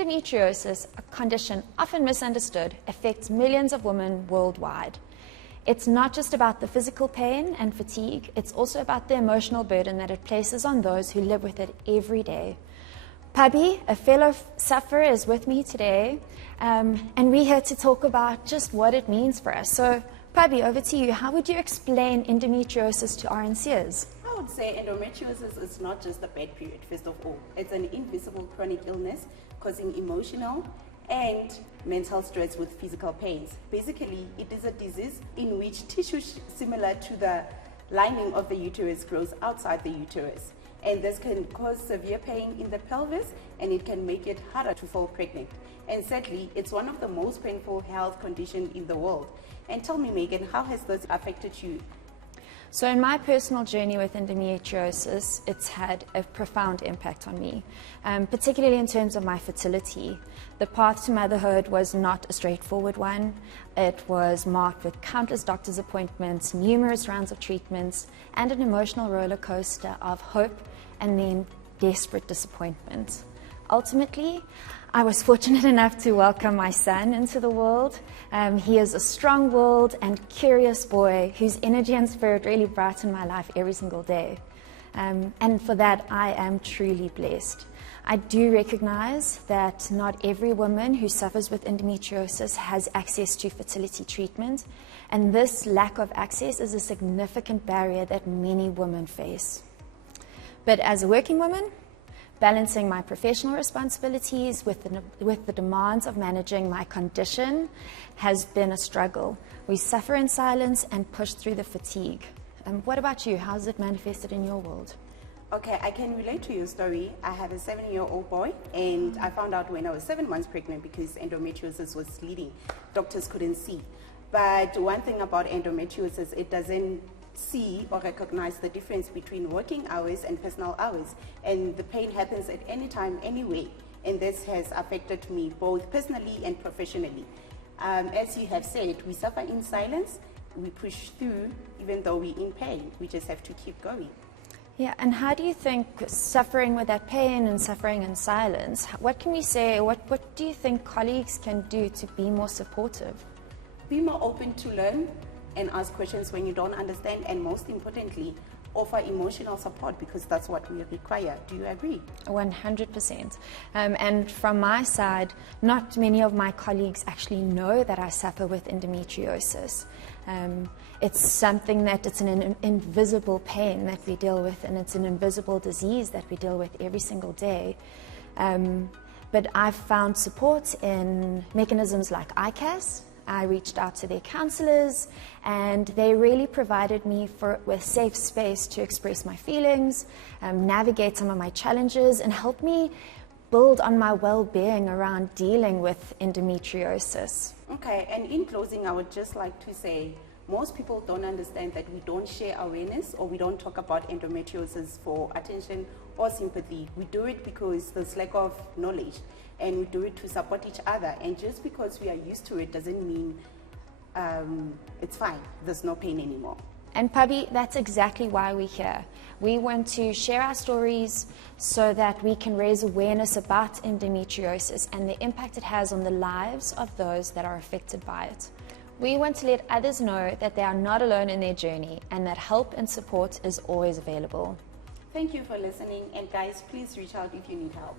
endometriosis, a condition often misunderstood, affects millions of women worldwide. It's not just about the physical pain and fatigue, it's also about the emotional burden that it places on those who live with it every day. Pubby, a fellow sufferer, is with me today, and we're here to talk about just what it means for us. So, Pubby, over to you. How would you explain endometriosis to RNCers? I would say endometriosis is not just a bad period, first of all. It's an invisible chronic illness causing emotional and mental stress with physical pains. Basically, it is a disease in which tissue similar to the lining of the uterus grows outside the uterus. And this can cause severe pain in the pelvis, and it can make it harder to fall pregnant. And sadly, it's one of the most painful health conditions in the world. And tell me, Megan, how has this affected you? So in my personal journey with endometriosis, it's had a profound impact on me, particularly in terms of my fertility. The path to motherhood was not a straightforward one. It was marked with countless doctor's appointments, numerous rounds of treatments, and an emotional roller coaster of hope and then desperate disappointment. Ultimately, I was fortunate enough to welcome my son into the world. He is a strong-willed and curious boy whose energy and spirit really brighten my life every single day. And for that, I am truly blessed. I do recognize that not every woman who suffers with endometriosis has access to fertility treatment, and this lack of access is a significant barrier that many women face. But as a working woman, balancing my professional responsibilities with the demands of managing my condition has been a struggle. We suffer in silence and push through the fatigue. What about you? How's it manifested in your world? Okay, I can relate to your story. I have a 7-year-old boy, and I found out when I was 7 months pregnant because endometriosis was bleeding. Doctors couldn't see. But one thing about endometriosis, it doesn't see or recognize the difference between working hours and personal hours, and the pain happens at any time, anyway, and this has affected me both personally and professionally. As you have said, we suffer in silence, we push through even though we're in pain, we just have to keep going. Yeah, and how do you think suffering with that pain and suffering in silence, what can we say, what do you think colleagues can do to be more supportive? Be more open to learn and ask questions when you don't understand, and most importantly, offer emotional support, because that's what we require. Do you agree? 100%. And from my side, not many of my colleagues actually know that I suffer with endometriosis. It's something that it's an invisible pain that we deal with, and it's an invisible disease that we deal with every single day. But I've found support in mechanisms like ICAS. I reached out to their counselors, and they really provided me with safe space to express my feelings, navigate some of my challenges, and help me build on my well-being around dealing with endometriosis. Okay, and in closing, I would just like to say, most people don't understand that we don't share awareness, or we don't talk about endometriosis for attention or sympathy. We do it because there's lack of knowledge, and we do it to support each other. And just because we are used to it doesn't mean it's fine. There's no pain anymore. And Pubby, that's exactly why we're here. We want to share our stories so that we can raise awareness about endometriosis and the impact it has on the lives of those that are affected by it. We want to let others know that they are not alone in their journey, and that help and support is always available. Thank you for listening, and guys, please reach out if you need help.